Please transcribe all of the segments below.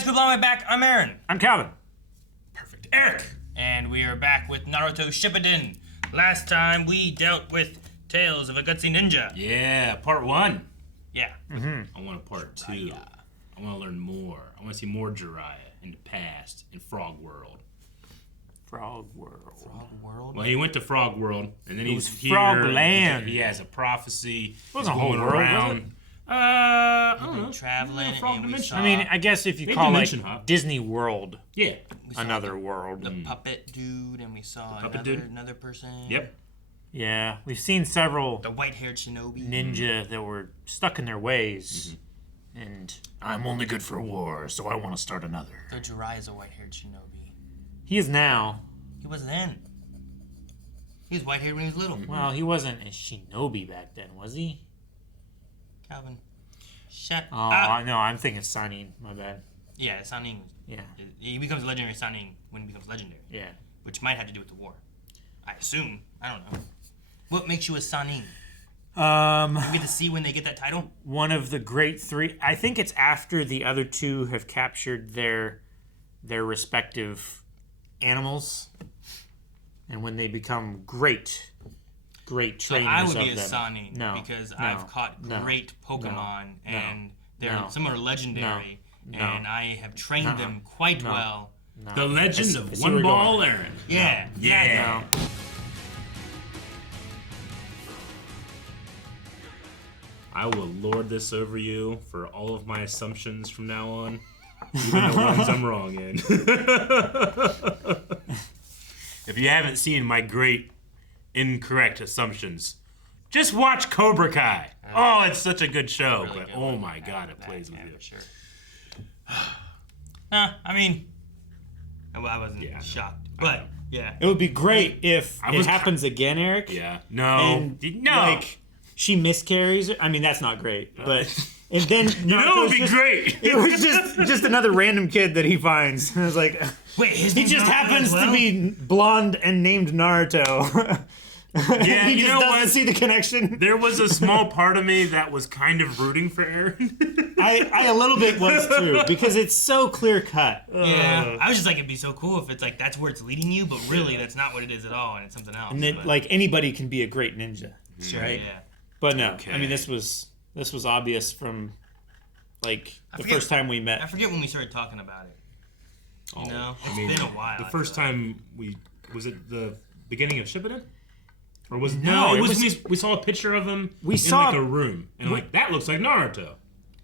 guys, good luck, back. I'm Aaron. I'm Calvin. Perfect. Eric. And we are back with Naruto Shippuden. Last time we dealt with Tales of a Gutsy Ninja. Yeah, part 1. Yeah. I want a part 2. I want to learn more. I want to see more Jiraiya in the past in Frog World. Frog World. Frog World? Well, he went to Frog World, and then he's here. Frog Land. He has a prophecy. It wasn't a whole world, was it? I don't know. Traveling, Frog and we Dimension. saw I mean, I guess if you Maybe call Dimension like Hop. Disney World Yeah. another world. the puppet dude, and we saw another person. Yep. Yeah, we've seen several The white-haired shinobi. ninja that were stuck in their ways. And I'm only good for war, so I want to start another. So Jiraiya's a white-haired shinobi. he is now. He was then. He was white-haired when he was little. Well, he wasn't a shinobi back then, was he? Calvin. Shut Oh, up. no, I'm thinking Sannin. My bad. Yeah, Sannin. Yeah, He becomes legendary Sannin when he becomes legendary. yeah. Which might have to do with the war. I assume. I don't know. What makes you a Sannin? Maybe the C when they get that title? One of the great three. I think it's after the other two have captured their respective animals, and when they become great trainers So I would be a of them. Sannin because I've caught great Pokemon and some are legendary and I have trained them quite well. The legend I of see where One you're Ball going. Aaron. Yeah. Yeah. I will lord this over you for all of my assumptions from now on, even the ones I'm wrong in. If you haven't seen my great incorrect assumptions, just watch Cobra Kai. Oh, it's such a good show, Really but good oh one. my god, it plays with you. For sure. I mean, I wasn't shocked, but yeah. It would be great if it was- happens again, Eric. Yeah. No. And no. like she miscarries. I mean, that's not great, but and then it would be great. It was just another random kid that he finds. And it's like, Wait, his he name's just Naruto happens as well? to be blonde and named Naruto. Yeah, he you just know doesn't what? see the connection. There was a small part of me that was kind of rooting for Aaron. I a little bit was too, because it's so clear cut. Yeah, I was just like, it'd be so cool if it's like that's where it's leading you, but really that's not what it is at all, and it's something else. And then but, like anybody can be a great ninja, sure, right? yeah. But no, Okay. I mean this was obvious from like the forget- first time we I met. forget when we started talking about it. You know, I it's mean, been a while. The I first feel like. time was it the beginning of Shippuden? Or was it? No, No, it it was, was- we saw a picture of him We in saw- like a room. And like, that looks like Naruto.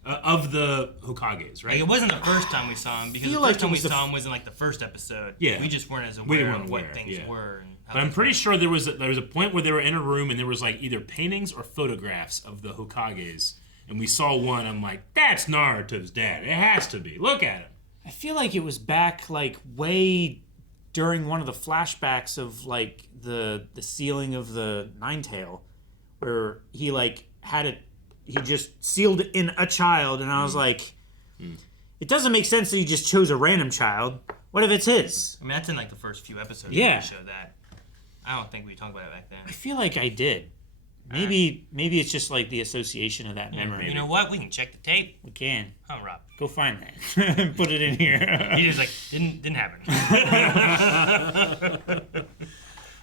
Of the Hokages, Like, right? it wasn't the first time we saw him because the feel first like time it we was the saw him was in like the first episode. Yeah. we just weren't as We aware weren't of what aware, things yeah. were. And how But I'm things pretty were. sure there was a point where they were in a room and there was like either paintings or photographs of the Hokages. And we saw one, I'm like, that's Naruto's dad. It has to be. Look at him. I feel like it was back like way during one of the flashbacks of like the sealing of the Nine Tail, where he like had it. He just sealed in a child, and I was like, it doesn't make sense that he just chose a random child. What if it's his? I mean, that's in like the first few episodes. Yeah. we showed that. I don't think we talked about it back then. I feel like I did. Maybe it's just like the association of that memory. You know what? We can check the tape. We can Oh, Rob. go find that and put it in here. He just like didn't happen.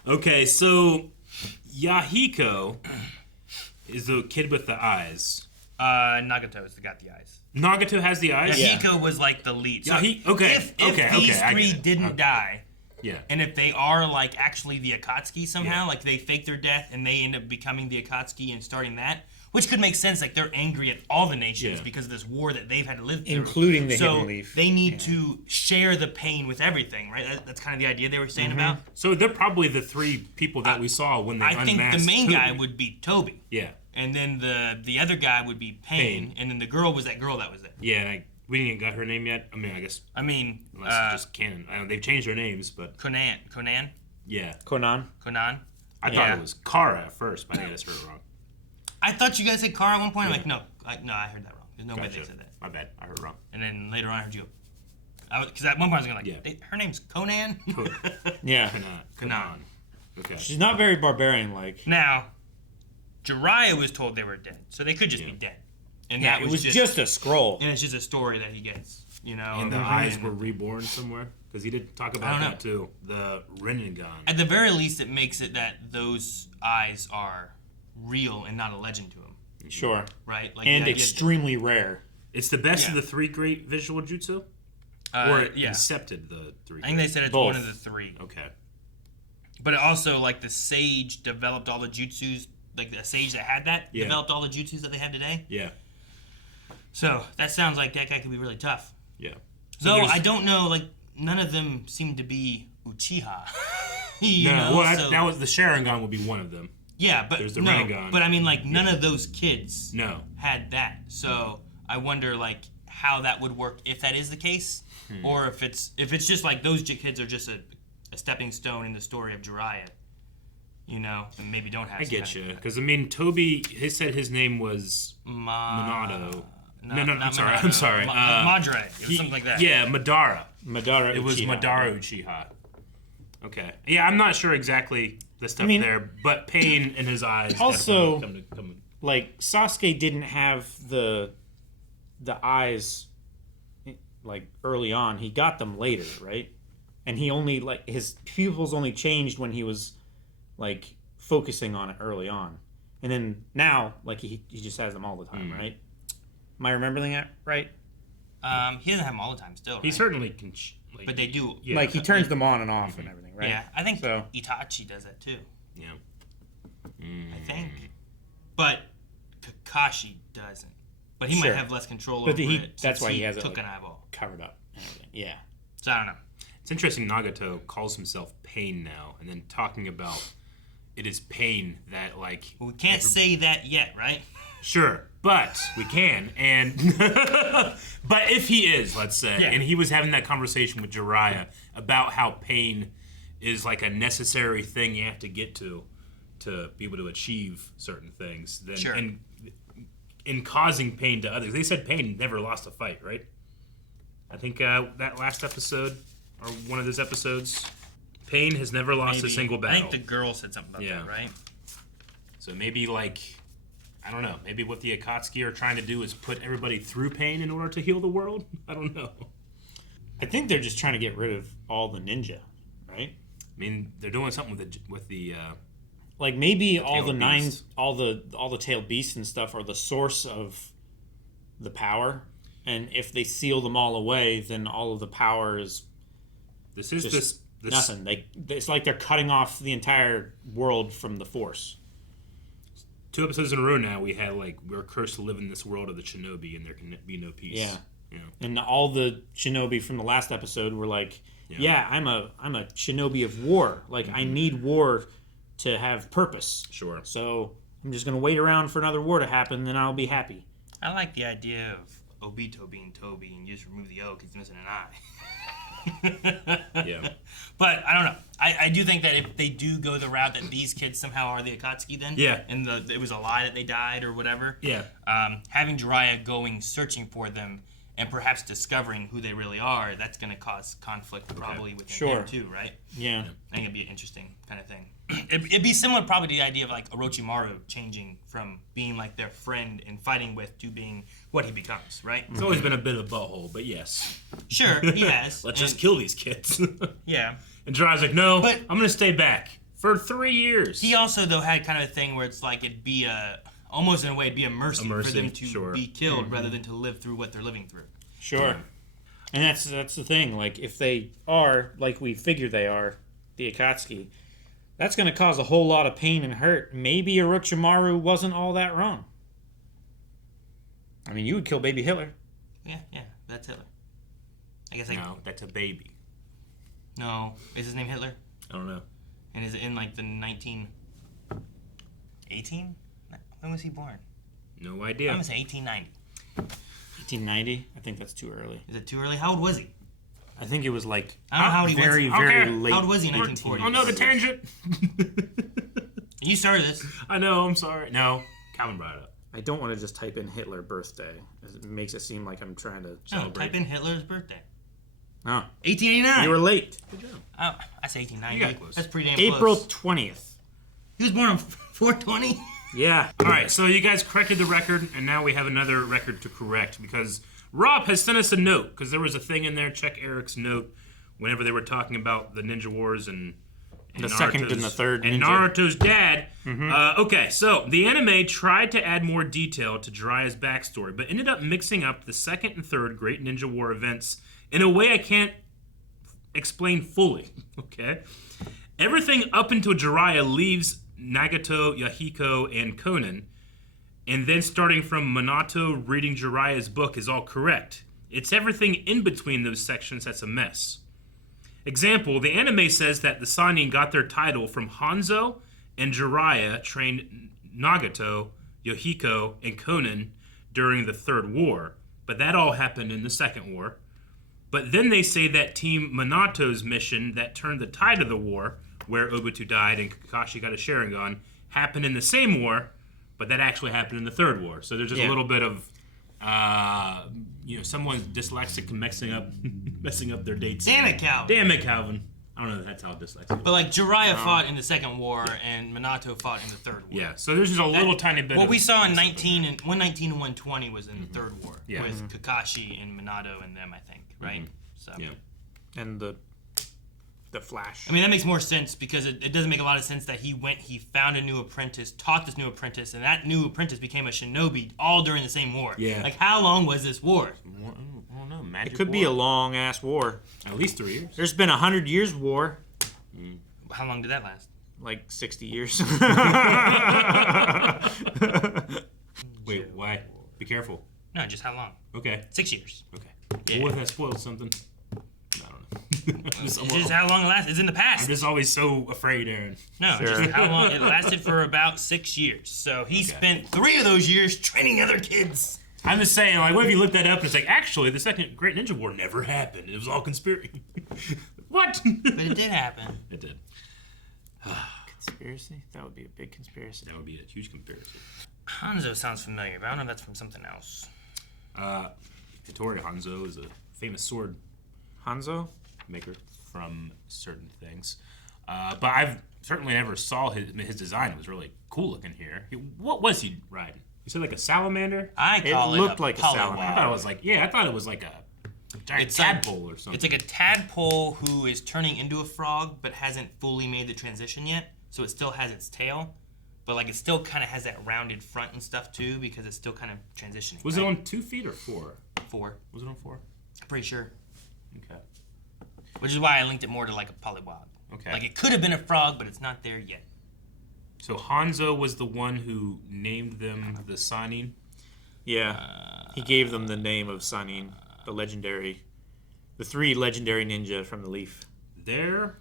Okay, so Yahiko is the kid with the eyes. Nagato's got the eyes. Nagato has the eyes? Yahiko was like the lead. So Okay, if okay, these I three get it. didn't Okay. die, Yeah. and if they are like actually the Akatsuki somehow, Yeah. like they fake their death and they end up becoming the Akatsuki and starting that, which could make sense. Like they're angry at all the nations Yeah. because of this war that they've had to live through, Including the so Hidden Leaf. they need to share the pain with everything, right? That's kind of the idea they were saying about. So they're probably the three people that we saw when they I unmasked think the main Toby. guy would be Toby, Yeah. and then the other guy would be Pain, Pain. and then the girl was that girl that was there. Yeah, and we didn't get her name yet. I mean, I guess I mean, unless it's just canon. I don't, they've changed their names, but Conan. yeah. Conan. I thought Yeah. it was Kara at first, but I guess I heard it wrong. I thought you guys said Kara at one point. I'm like, no, I heard that wrong. There's no way Gotcha. they said that. My bad. I heard it wrong. And then later on, I heard you. Because at one point I was going like, Yeah. her name's Conan. Yeah. Conan. Okay. She's not very barbarian-like. Now, Jiraiya was told they were dead, so they could just be dead. And Yeah, that it was just a scroll. and it's just a story that he gets. you know. And the eyes were reborn somewhere? Because he did talk about that too. The Rinnegan. At the very least, it makes it that those eyes are real and not a legend to him. Sure. Right? Like and extremely rare. It's the best of the 3 great visual jutsu? Or incepted the 3 I think they said it's Both. one of the 3. Okay. But it also, like, the sage developed all the jutsus. Like, the sage that had that developed all the jutsus that they have today. Yeah. So, that sounds like that guy could be really tough. Yeah. So I don't know, like, none of them seem to be Uchiha. That was the Sharingan would be one of them. Yeah, but there's the Rinnegan. But I mean, like, none of those kids had that. So I wonder, like, how that would work if that is the case, or if it's just like those kids are just a stepping stone in the story of Jiraiya, you know, and maybe don't have. I get you, because I mean, Toby, he said his name was Minato. I'm sorry. Madara. It was something like that. Yeah, Madara. Madara. It was Madara Uchiha. Okay. Yeah, I'm not sure exactly the stuff there, but pain in his eyes. Also, like Sasuke didn't have the eyes like early on. He got them later, right? And he only like his pupils only changed when he was like focusing on it early on, and then now like he just has them all the time, right? Am I remembering that right? He doesn't have them all the time still. Right? He certainly can. But they do. Yeah. Like he turns them on and off and everything, right? Yeah, I think Itachi does that too. Yeah. I think. But Kakashi doesn't. But he might have less control over it. That's why he has it took an eyeball covered up and everything. Yeah. So I don't know. It's interesting Nagato calls himself Pain now, and then talking about it is pain that like... Well, we can't say that yet, right? Sure, but we can, and... but if he is, let's say, and he was having that conversation with Jiraiya about how pain is like a necessary thing you have to get to be able to achieve certain things, then and in causing pain to others. They said pain never lost a fight, right? I think that last episode, or one of those episodes, Pain has never lost a single battle. I think the girl said something about that, right? So maybe, like, I don't know, maybe what the Akatsuki are trying to do is put everybody through pain in order to heal the world? I don't know. I think they're just trying to get rid of all the ninja, right? I mean, they're doing something with the like maybe all the tailed beasts and stuff are the source of the power, and if they seal them all away, then all of the power is nothing. It's like they're cutting off the entire world from the Force. 2 episodes in a row now we had like we're cursed to live in this world of the shinobi and there can be no peace. Yeah. And all the shinobi from the last episode were like, I'm a shinobi of war. Like I need war to have purpose. Sure. So I'm just gonna wait around for another war to happen, then I'll be happy. I like the idea of Obito being Toby and you just remove the O because he's missing an eye. Yeah. But I don't know. I do think that if they do go the route that these kids somehow are the Akatsuki then, and it was a lie that they died or whatever, having Jiraiya going searching for them and perhaps discovering who they really are, that's going to cause conflict probably within him too, right? Yeah. I think it'd be an interesting kind of thing. It'd be similar probably to the idea of like Orochimaru changing from being like their friend and fighting with to being what he becomes, right? It's always been a bit of a butthole, but yes. Sure, he has. Let's just kill these kids. Yeah. And Jiraiya's like, no, but I'm going to stay back for 3 years. He also, though, had kind of a thing where it's like it'd be almost in a way, it'd be a mercy for them to be killed rather than to live through what they're living through. Sure. And that's the thing. Like, if they are, like we figure they are, the Akatsuki, that's going to cause a whole lot of pain and hurt. Maybe Orochimaru wasn't all that wrong. I mean, you would kill baby Hitler. Yeah, that's Hitler. I guess No, that's a baby. No. Is his name Hitler? I don't know. And is it in like the 1918? When was he born? No idea. I'm going to say 1890. 1890? I think that's too early. Is it too early? How old was he? I think it was like I don't know how he very, was. very late. How old was he in 1940? Oh, no, the tangent. You started this. I know, I'm sorry. No, Calvin brought it up. I don't want to just type in Hitler birthday. It makes it seem like I'm trying to celebrate. No, type in Hitler's birthday. Oh. 1889. You were late. Good job. I say 1890. You got close. That's pretty damn April close. 20th. He was born on 420? Yeah. All right, so you guys corrected the record, and now we have another record to correct because Rob has sent us a note, because there was a thing in there. Check Eric's note whenever they were talking about the Ninja Wars and the second and the third and ninja. Naruto's dad. Okay, so the anime tried to add more detail to Jiraiya's backstory, but ended up mixing up the second and third Great Ninja War events in a way I can't explain fully. Okay, everything up until Jiraiya leaves Nagato, Yahiko, and Konan, and then starting from Minato reading Jiraiya's book is all correct. It's everything in between those sections that's a mess. Example, the anime says that the Sannin got their title from Hanzo and Jiraiya trained Nagato, Yahiko, and Konan during the Third War, but that all happened in the Second War. But then they say that Team Minato's mission that turned the tide of the war, where Obito died and Kakashi got a Sharingan, happened in the same war, but that actually happened in the Third War. So there's just a little bit of someone's dyslexic messing up their dates. Damn it, Calvin. Damn it, Calvin. I don't know if that's how dyslexic. But like Jiraiya fought in the Second War and Minato fought in the Third War. Yeah, so there's just a little tiny bit. What we saw in 119 and 120 was in the Third War with Kakashi and Minato and them, I think, right? So yeah, and the Flash. I mean, that makes more sense because it doesn't make a lot of sense that he found a new apprentice, taught this new apprentice, and that new apprentice became a shinobi all during the same war. Yeah. Like, how long was this war? I don't know. Magic It could be a long ass war. At least 3 years. There's been 100 years war. How long did that last? Like 60 years. Wait, why? Be careful. No, just how long? Okay. 6 years. Okay. Yeah. What if that spoils something? I don't know. It's just how long it lasts. It's in the past. I'm just always so afraid, Aaron. No, Sure. just how long it lasted for about 6 years. So he spent 3 of those years training other kids. I'm just saying, like, what if you look that up and it's like, actually, the second Great Ninja War never happened. It was all conspiracy. What? But it did happen. It did. Conspiracy? That would be a big conspiracy. That would be a huge conspiracy. Hanzo sounds familiar, but I don't know if that's from something else. Hattori Hanzo is a famous sword Hanzo? maker from certain things. But I've certainly never saw his design. It was really cool looking here. What was he riding? You said like a salamander? It looked like a salamander. I thought it was like a giant tadpole or something. It's like a tadpole who is turning into a frog, but hasn't fully made the transition yet. So it still has its tail, but like it still kind of has that rounded front and stuff too, because it's still kind of transitioning. Was it on 2 feet or 4? 4. Was it on 4? I'm pretty sure. Okay. Which is why I linked it more to like a polywog. Okay. Like it could have been a frog, but it's not there yet. So Hanzo was the one who named them the Sannin? Yeah. He gave them the name of Sannin, the 3 legendary ninja from the Leaf. Their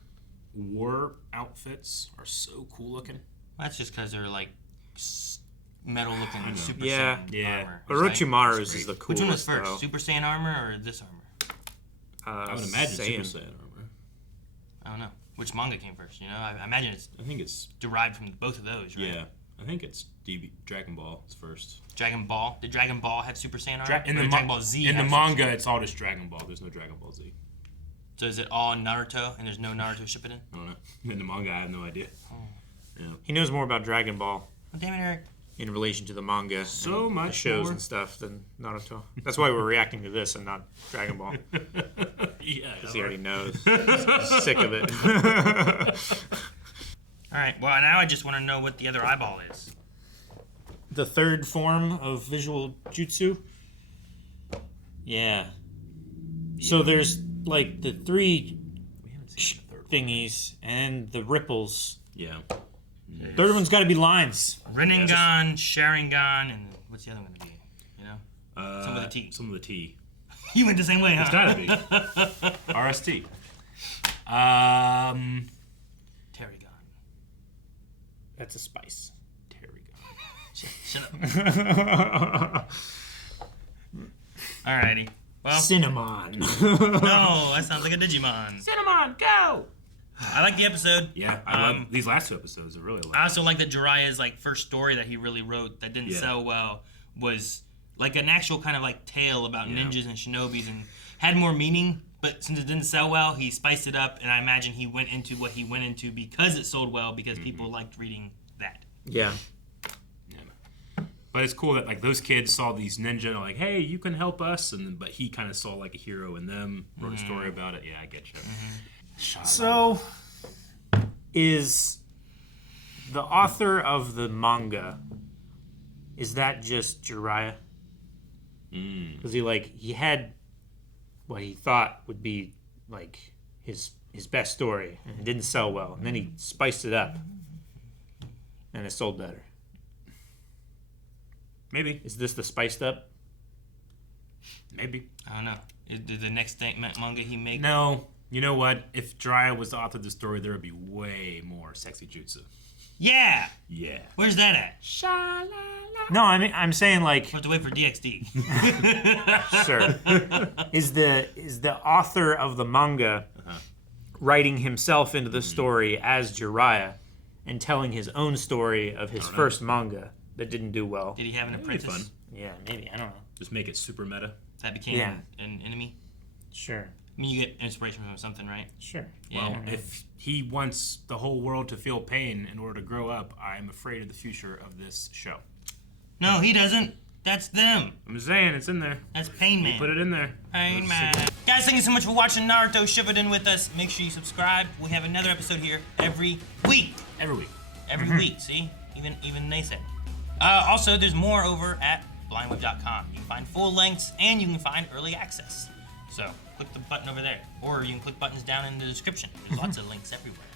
war outfits are so cool looking. That's just because they're like metal looking Super Yeah. Saiyan armor. Orochimaru's is the coolest. Which one was first, though. Super Saiyan armor or this armor? I would imagine Saiyan. Super Saiyan armor. I don't know. Which manga came first? You know, I imagine it's I think it's derived from both of those, right? yeah. I think it's Dragon Ball is first. Dragon Ball. Did Dragon Ball have Super Saiyan armor? In Or the did Dragon Ball Z. in the have manga, it's all just Dragon Ball. There's no Dragon Ball Z. So is it all Naruto and there's no Naruto Shippuden? I don't know. In the manga, I have no idea. He knows more about Dragon Ball Oh, damn it, Eric. in relation to the manga So and much the shows more. and stuff than Naruto. That's why we're reacting to this and not Dragon Ball. Yeah. Because he already knows. He's sick of it. All right. Well, now I just want to know what the other eyeball is. The third form of visual jutsu? Yeah. So there's like the 3 We haven't seen the third one. thingies and the ripples. Yeah. Third one's got to be lines. Rinnegan, Sharingan, and what's the other one going to be? You know? Some of the T. Some of the T. You went the same way, huh? It's gotta be. RST. Terrygon. That's a spice. Shut up. Alrighty. Well, Cinnamon. no, that sounds like a Digimon. Cinnamon, go! I like the episode. Yeah, I love these last 2 episodes. I really like. I also like that Jiraiya's like first story that he really wrote that didn't sell well was like an actual kind of like tale about ninjas and shinobis and had more meaning. But since it didn't sell well, he spiced it up, and I imagine he went into what he went into because it sold well because people liked reading that. Yeah. But it's cool that like those kids saw these ninja and are like, hey, you can help us, but he kind of saw like a hero in them, wrote a story about it. Yeah, I get you. So, is the author of the manga, is that just Jiraiya? Because he had what he thought would be like his best story, and it didn't sell well, and then he spiced it up, and it sold better. Maybe. Is this the spiced up? Maybe. I don't know. Did the next manga he make? No. You know what? If Jiraiya was the author of the story, there would be way more sexy jutsu. Yeah. Yeah. Where's that at? No, I'm saying like. We have to wait for DXD. Sure. Is the author of the manga writing himself into the story as Jiraiya and telling his own story of his first manga that didn't do well? Did he have an apprentice? Fun. Yeah, maybe. I don't know. Just make it super meta. That became an enemy? Sure. I mean, you get inspiration from something, right? Sure. Yeah. Well, if he wants the whole world to feel pain in order to grow up, I'm afraid of the future of this show. No, he doesn't. That's them. I'm just saying, it's in there. That's Pain Man. Put it in there. Pain Man. Guys, thank you so much for watching Naruto Shippuden with us. Make sure you subscribe. We have another episode here every week. Every week. Every week, see? Even they said. Also, there's more over at blindweb.com. You can find full lengths and you can find early access. So, click the button over there. Or you can click buttons down in the description. There's lots of links everywhere.